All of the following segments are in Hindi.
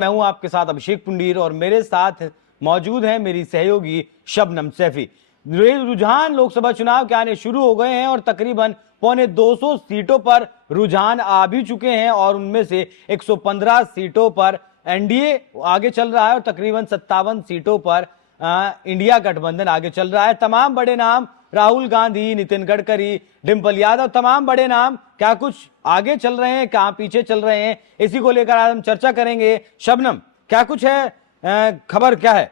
मैं हूं आपके साथ अभिषेक पुंडीर और मेरे साथ मौजूद हैं मेरी सहयोगी शबनम सैफी। रुझान लोकसभा चुनाव के आने शुरू हो गए हैं और तकरीबन पौने 200 सीटों पर रुझान आ भी चुके हैं और उनमें से 115 सीटों पर एनडीए आगे चल रहा है और तकरीबन 57 सीटों पर इंडिया गठबंधन आगे चल रहा है। तमाम बड़े नाम राहुल गांधी, नितिन गडकरी, डिंपल यादव, तमाम बड़े नाम क्या कुछ आगे चल रहे हैं, क्या पीछे चल रहे हैं, इसी को लेकर आज हम चर्चा करेंगे। शबनम, क्या कुछ है, खबर क्या है?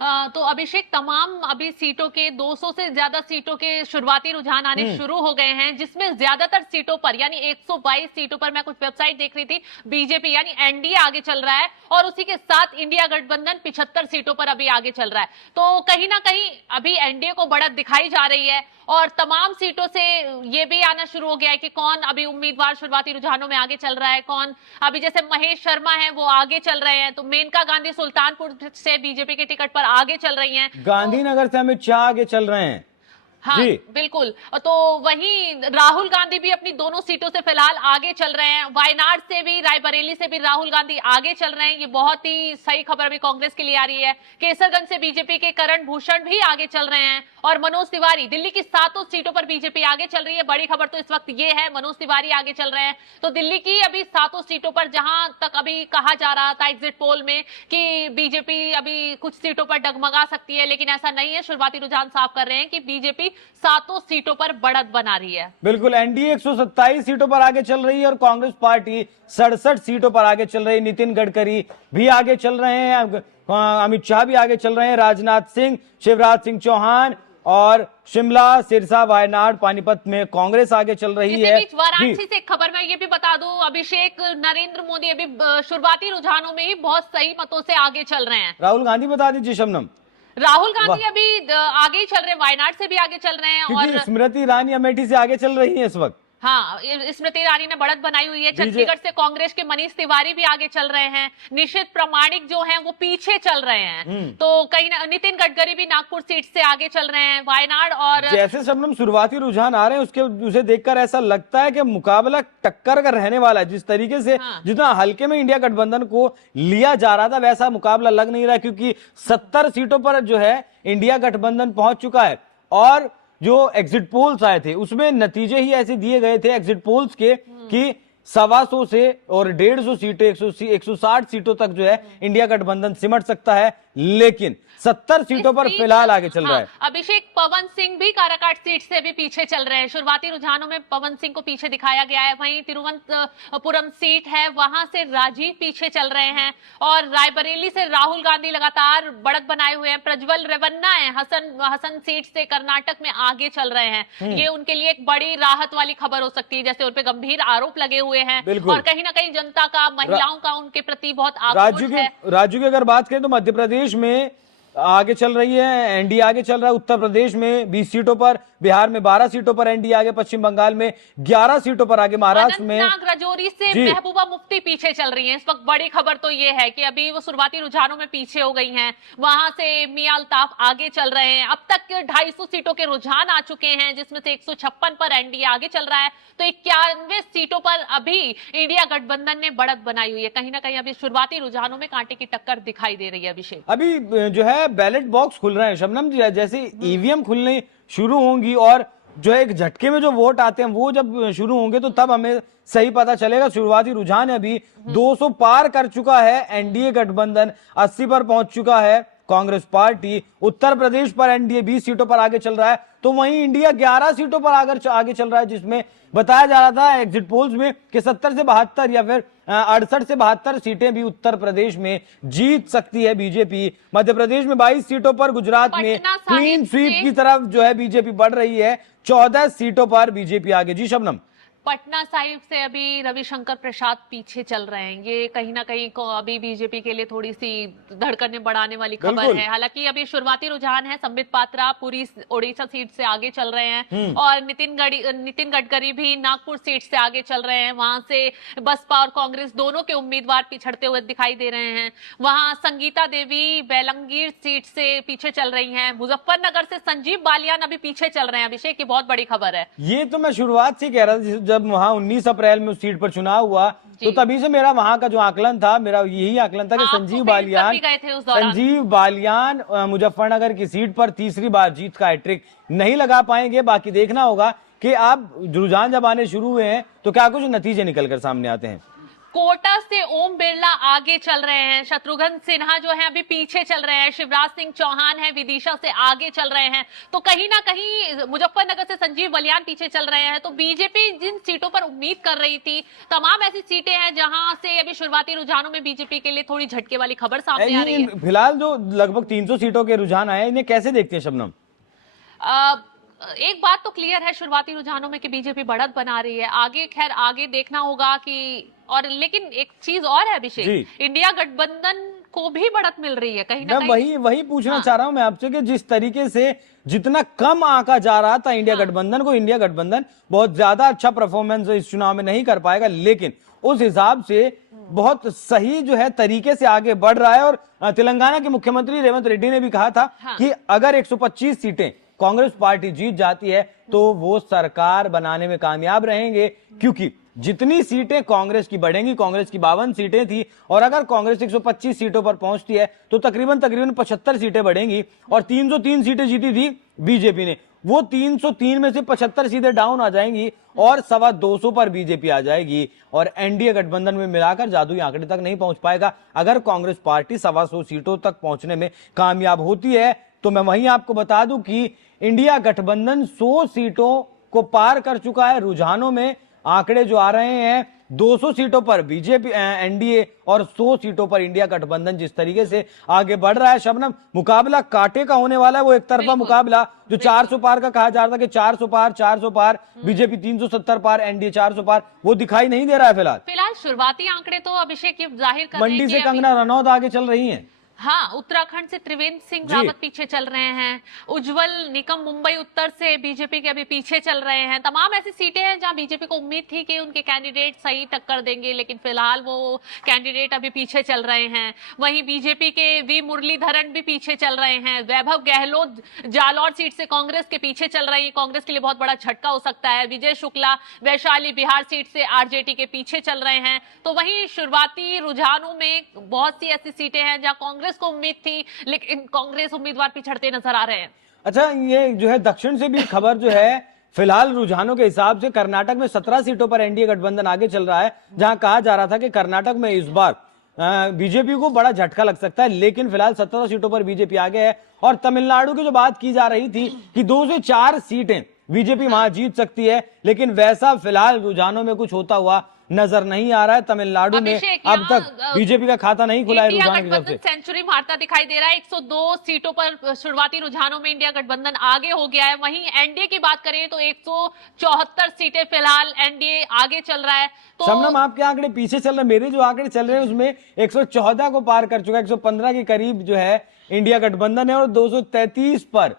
तो अभिषेक, तमाम अभी सीटों के 200 से ज्यादा सीटों के शुरुआती रुझान आने शुरू हो गए हैं, जिसमें ज्यादातर सीटों पर यानी 122 सीटों पर मैं कुछ वेबसाइट देख रही थी, बीजेपी यानी एनडीए आगे चल रहा है और उसी के साथ इंडिया गठबंधन 75 सीटों पर अभी आगे चल रहा है। तो कहीं ना कहीं अभी एनडीए को बढ़त दिखाई जा रही है और तमाम सीटों से ये भी आना शुरू हो गया है कि कौन अभी उम्मीदवार शुरुआती रुझानों में आगे चल रहा है, कौन अभी जैसे महेश शर्मा है वो आगे चल रहे हैं, तो मेनका गांधी सुल्तानपुर से बीजेपी के टिकट पर आगे चल रही हैं, गांधीनगर से अमित शाह आगे चल रहे हैं। हाँ बिल्कुल। तो वहीं राहुल गांधी भी अपनी दोनों सीटों से फिलहाल आगे चल रहे हैं। वायनाड से भी, रायबरेली से भी राहुल गांधी आगे चल रहे हैं। ये बहुत ही सही खबर अभी कांग्रेस के लिए आ रही है। केसरगंज से बीजेपी के करण भूषण भी आगे चल रहे हैं और मनोज तिवारी, दिल्ली की 7 सीटों पर बीजेपी आगे चल रही है। बड़ी खबर तो इस वक्त ये है, मनोज तिवारी आगे चल रहे हैं। तो दिल्ली की अभी 7 सीटों पर, जहां तक अभी कहा जा रहा था एग्जिट पोल में कि बीजेपी अभी कुछ सीटों पर डगमगा सकती है, लेकिन ऐसा नहीं है। शुरुआती रुझान साफ कर रहे हैं कि बीजेपी 7 सीटों पर बढ़त बना रही है। बिल्कुल, एनडीए 127 सीटों पर आगे चल रही है और कांग्रेस पार्टी 67 सीटों पर आगे चल रही है। नितिन गडकरी भी आगे चल रहे हैं, अमित शाह भी आगे चल रहे हैं, राजनाथ सिंह, शिवराज सिंह चौहान और शिमला, सिरसा, वायनाड, पानीपत में कांग्रेस आगे चल रही है। वाराणसी से एक खबर मैं ये भी बता दूं अभिषेक, नरेंद्र मोदी अभी शुरुआती रुझानों में ही बहुत सही मतों से आगे चल रहे हैं। राहुल गांधी बता दीजिए शबनम। राहुल गांधी अभी आगे ही चल रहे हैं, वायनाड से भी आगे चल रहे हैं और स्मृति ईरानी अमेठी से आगे चल रही है इस वक्त। हाँ, स्मृति ईरानी ने बढ़त बनाई हुई है। चंडीगढ़ से कांग्रेस के मनीष तिवारी भी आगे चल रहे हैं। निशित प्रामाणिक जो हैं वो पीछे चल रहे हैं। तो कहीं ना नितिन गडकरी भी नागपुर सीट से आगे चल रहे हैं। वायनाड और जैसे शबनम शुरुआती रुझान आ रहे हैं उसे देखकर ऐसा लगता है कि मुकाबला टक्कर का रहने वाला है। जिस तरीके से जितना हल्के में इंडिया गठबंधन को लिया जा रहा था वैसा मुकाबला लग नहीं रहा, क्योंकि 70 सीटों पर जो है इंडिया गठबंधन पहुंच चुका है और जो एग्जिट पोल्स आए थे उसमें नतीजे ही ऐसे दिए गए थे एग्जिट पोल्स के कि 125 से और 150 सीटें 160 सीटों तक जो है इंडिया गठबंधन सिमट सकता है, लेकिन 70 सीटों पर फिलहाल आगे चल रहा है। अभिषेक, पवन सिंह भी काराकाट सीट से भी पीछे चल रहे हैं। शुरुआती रुझानों में पवन सिंह को पीछे दिखाया गया है। वहीं तिरुवनंतपुरम सीट है, वहां से राजीव पीछे चल रहे हैं और रायबरेली से राहुल गांधी लगातार बढ़त बनाए हुए हैं। प्रज्वल रेवन्ना है हसन सीट से कर्नाटक में आगे चल रहे हैं। ये उनके लिए एक बड़ी राहत वाली खबर हो सकती है, जैसे उन पर गंभीर आरोप लगे हुए हैं और कहीं ना कहीं जनता का, महिलाओं का उनके प्रति बहुत आक्रोश है। राज्यों की अगर बात करें तो मध्य प्रदेश में आगे चल रही है, एनडीए आगे चल रहा है। उत्तर प्रदेश में 20 सीटों पर, बिहार में 12 सीटों पर एनडीए आगे, पश्चिम बंगाल में 11 सीटों पर आगे, महाराष्ट्र में राजौरी से महबूबा मुफ्ती पीछे चल रही हैं। इस वक्त बड़ी खबर तो ये है कि अभी वो शुरुआती रुझानों में पीछे हो गई हैं। वहां से मियां अल्ताफ आगे चल रहे हैं। अब तक 250 सीटों के रुझान आ चुके हैं, जिसमें से 156 पर एनडीए आगे चल रहा है। तो 91 सीटों पर अभी इंडिया गठबंधन ने बढ़त बनाई हुई है। कहीं ना कहीं अभी शुरुआती रुझानों में कांटे की टक्कर दिखाई दे रही है। अभिषेक, अभी जो है बैलेट बॉक्स खुल रहे हैं शबनम जी, जैसे ईवीएम खुलने शुरू होंगी और जो है एक झटके में जो वोट आते हैं वो जब शुरू होंगे तो तब हमें सही पता चलेगा। शुरुआती रुझान अभी 200 पार कर चुका है एनडीए गठबंधन, 80 पर पहुंच चुका है कांग्रेस पार्टी। उत्तर प्रदेश पर एनडीए 20 सीटों पर आगे चल रहा है, तो वहीं इंडिया 11 सीटों पर आगे चल रहा है, जिसमें बताया जा रहा था एग्जिट पोल्स में कि 70 से 72 या फिर 68 से 72 सीटें भी उत्तर प्रदेश में जीत सकती है बीजेपी। मध्य प्रदेश में 22 सीटों पर, गुजरात में क्लीन स्वीप की तरफ जो है बीजेपी बढ़ रही है, 14 सीटों पर बीजेपी आगे। जी शबनम। पटना साहिब से अभी रविशंकर प्रसाद पीछे चल रहे हैं। ये कहीं ना कहीं अभी बीजेपी के लिए थोड़ी सी धड़कनें बढ़ाने वाली खबर है। हालांकि अभी शुरुआती रुझान है, संबित पात्रा पूरी ओडिशा सीट से आगे चल रहे हैं और नितिन गडकरी भी नागपुर सीट से आगे चल रहे हैं। वहां से बसपा और कांग्रेस दोनों के उम्मीदवार पिछड़ते हुए दिखाई दे रहे हैं। वहां संगीता देवी बेलंगीर सीट से पीछे चल रही है। मुजफ्फरनगर से संजीव बालियान अभी पीछे चल रहे हैं। अभिषेक, की बहुत बड़ी खबर है। ये तो मैं शुरुआत से कह रहा था, जब वहां 19 अप्रैल में उस सीट पर चुनाव हुआ तो तभी से मेरा वहां का जो आकलन था, मेरा यही आकलन था कि संजीव बालियान मुजफ्फरनगर की सीट पर तीसरी बार जीत का हैट्रिक नहीं लगा पाएंगे। बाकी देखना होगा कि आप रुझान जब आने शुरू हुए हैं तो क्या कुछ नतीजे निकलकर सामने आते हैं। कोटा से ओम बिरला आगे चल रहे हैं, शत्रुघ्न सिन्हा जो है अभी पीछे चल रहे हैं, शिवराज सिंह चौहान है विदिशा से आगे चल रहे हैं, तो कहीं ना कहीं मुजफ्फरनगर से संजीव बलियान पीछे चल रहे हैं। तो बीजेपी जिन सीटों पर उम्मीद कर रही थी, तमाम ऐसी सीटें हैं जहां से अभी शुरुआती रुझानों में बीजेपी के लिए थोड़ी झटके वाली खबर सामने आ रही है। फिलहाल जो लगभग 300 सीटों के रुझान आए, इन्हें कैसे देखते हैं शबनम? एक बात तो क्लियर है शुरुआती रुझानों में कि बीजेपी बढ़त बना रही है। आगे खैर आगे देखना होगा कि, और लेकिन एक चीज और है अभिषेक, इंडिया गठबंधन को भी बढ़त मिल रही है कहीं ना कहीं। वही पूछना चाह रहा हूं मैं आपसे कि जिस तरीके से जितना कम आंका जा रहा था इंडिया गठबंधन को, इंडिया गठबंधन बहुत ज्यादा अच्छा परफॉर्मेंस इस चुनाव में नहीं कर पाएगा, लेकिन उस हिसाब से बहुत सही जो है तरीके से आगे बढ़ रहा है। और तेलंगाना के मुख्यमंत्री रेवंत रेड्डी ने भी कहा था कि अगर 125 सीटें कांग्रेस पार्टी जीत जाती है तो वो सरकार बनाने में कामयाब रहेंगे, क्योंकि जितनी सीटें कांग्रेस की बढ़ेंगी, कांग्रेस की 52 सीटें थी, और अगर कांग्रेस 125 सीटों पर पहुंचती है तो तकरीबन 75 सीटें बढ़ेंगी। और 303 सीटें जीती थी बीजेपी ने, वो 303 में से 75 सीटें डाउन आ जाएंगी और 225 पर बीजेपी आ जाएगी, और एनडीए गठबंधन में मिलाकर जादुई आंकड़े तक नहीं पहुंच पाएगा। अगर कांग्रेस पार्टी 125 सीटों तक पहुंचने में कामयाब होती है तो मैं वहीं आपको बता दूं कि इंडिया गठबंधन 100 सीटों को पार कर चुका है। रुझानों में आंकड़े जो आ रहे हैं 200 सीटों पर बीजेपी एनडीए और 100 सीटों पर इंडिया गठबंधन जिस तरीके से आगे बढ़ रहा है, शबनम, मुकाबला कांटे का होने वाला है। वो एक तरफा मुकाबला जो 400 पार का कहा जा रहा था कि 400 पार बीजेपी 370 पार, एनडीए 400 पार, वो दिखाई नहीं दे रहा है फिलहाल। शुरुआती आंकड़े तो अभिषेक ये जाहिर कर रहे हैं मंडी से कंगना रनौत आगे चल रही है। हाँ, उत्तराखंड से त्रिवेंद्र सिंह रावत पीछे चल रहे हैं, उज्जवल निकम मुंबई उत्तर से बीजेपी के अभी पीछे चल रहे हैं। तमाम ऐसी सीटें हैं जहां बीजेपी को उम्मीद थी कि उनके कैंडिडेट सही टक्कर देंगे, लेकिन फिलहाल वो कैंडिडेट अभी पीछे चल रहे हैं। वहीं बीजेपी के वी मुरलीधरन भी पीछे चल रहे हैं। वैभव गहलोत जालौर सीट से कांग्रेस के पीछे चल रही है, कांग्रेस के लिए बहुत बड़ा झटका हो सकता है। विजय शुक्ला वैशाली बिहार सीट से आरजेडी के पीछे चल रहे हैं। तो वहीं शुरुआती रुझानों में बहुत सी ऐसी सीटें हैं जहां कांग्रेस को उम्मीद थी, लेकिन कांग्रेस उम्मीदवार पिछड़ते नजर आ रहे हैं। अच्छा, ये जो है दक्षिण से भी खबर जो है फिलहाल रुझानों के हिसाब से कर्नाटक में 17 सीटों पर एनडीए गठबंधन आगे चल रहा है, जहां कहा जा रहा था कि कर्नाटक में इस बार बीजेपी को बड़ा झटका लग सकता है, लेकिन फिलहाल 17 सीटों पर बीजेपी आगे है। और तमिलनाडु की जो बात की जा रही थी कि 2 से 4 सीटें बीजेपी वहां जीत सकती है, लेकिन वैसा फिलहाल रुझानों में कुछ होता हुआ नजर नहीं आ रहा है। तमिलनाडु में अब तक बीजेपी का खाता नहीं खुला है रुझान की तरफ से। सेंचुरी मारता दिखाई दे रहा है। 102 सीटों पर शुरुआती रुझानों में इंडिया गठबंधन आगे हो गया है। वहीं एनडीए की बात करें तो 174 सीटें फिलहाल एनडीए आगे चल रहा है। तो शबनम, आपके आंकड़े पीछे चल रहे हैं, मेरे जो आंकड़े चल रहे हैं उसमें 114 को पार कर चुका है, 115 के करीब जो है इंडिया गठबंधन है, और 233 पर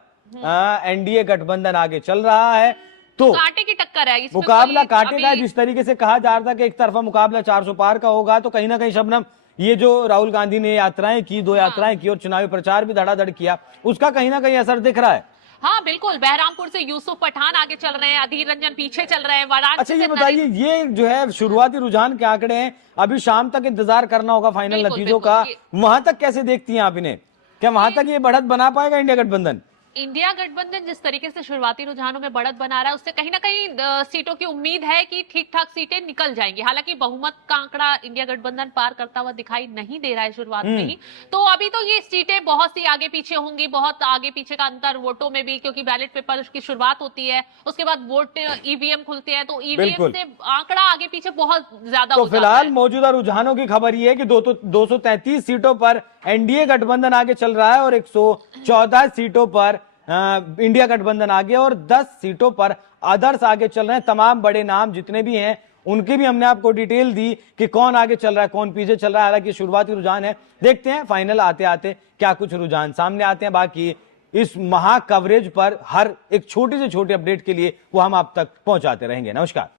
एनडीए गठबंधन आगे चल रहा है। तो कांटे की टक्कर है, मुकाबला कांटे का, जिस तरीके से कहा जा रहा था कि एक तरफा मुकाबला 400 पार का होगा, तो कहीं ना कहीं शबनम ये जो राहुल गांधी ने यात्राएं की, 2 यात्राएं की और चुनावी प्रचार भी धड़ाधड़ किया, उसका कहीं ना कहीं असर दिख रहा है। हाँ बिल्कुल, बहरामपुर से यूसुफ पठान आगे चल रहे हैं, अधीर रंजन पीछे चल रहे हैं, वाराणसी। अच्छा, ये बताइए, ये जो है शुरुआती रुझान के आंकड़े हैं, अभी शाम तक इंतजार करना होगा फाइनल नतीजों का। वहां तक कैसे देखती हैं आप इन्हें? क्या वहां तक ये बढ़त बना पाएगा इंडिया गठबंधन? इंडिया गठबंधन जिस तरीके से शुरुआती रुझानों में बढ़त बना रहा है, उससे कहीं ना कहीं सीटों की उम्मीद है कि ठीक ठाक सीटें निकल जाएंगी। हालांकि बहुमत का आंकड़ा इंडिया गठबंधन पार करता हुआ दिखाई नहीं दे रहा है शुरुआत में ही। तो अभी तो ये सीटें बहुत सी आगे पीछे होंगी, बहुत आगे पीछे का अंतर वोटों में भी, क्योंकि बैलेट पेपर की शुरुआत होती है, उसके बाद वोट ईवीएम खुलते हैं, तो ईवीएम से आंकड़ा आगे पीछे बहुत ज्यादा तो फिलहाल मौजूदा रुझानों की खबर ये है कि 233 सीटों पर एनडीए गठबंधन आगे चल रहा है और 114 सीटों पर इंडिया गठबंधन आगे और 10 सीटों पर अदर्स आगे चल रहे हैं। तमाम बड़े नाम जितने भी हैं उनकी भी हमने आपको डिटेल दी कि कौन आगे चल रहा है, कौन पीछे चल रहा है। हालांकि शुरुआती रुझान है, देखते हैं फाइनल आते आते क्या कुछ रुझान सामने आते हैं। बाकी इस महा कवरेज पर हर एक छोटी से छोटी अपडेट के लिए वो हम आप तक पहुंचाते रहेंगे। नमस्कार।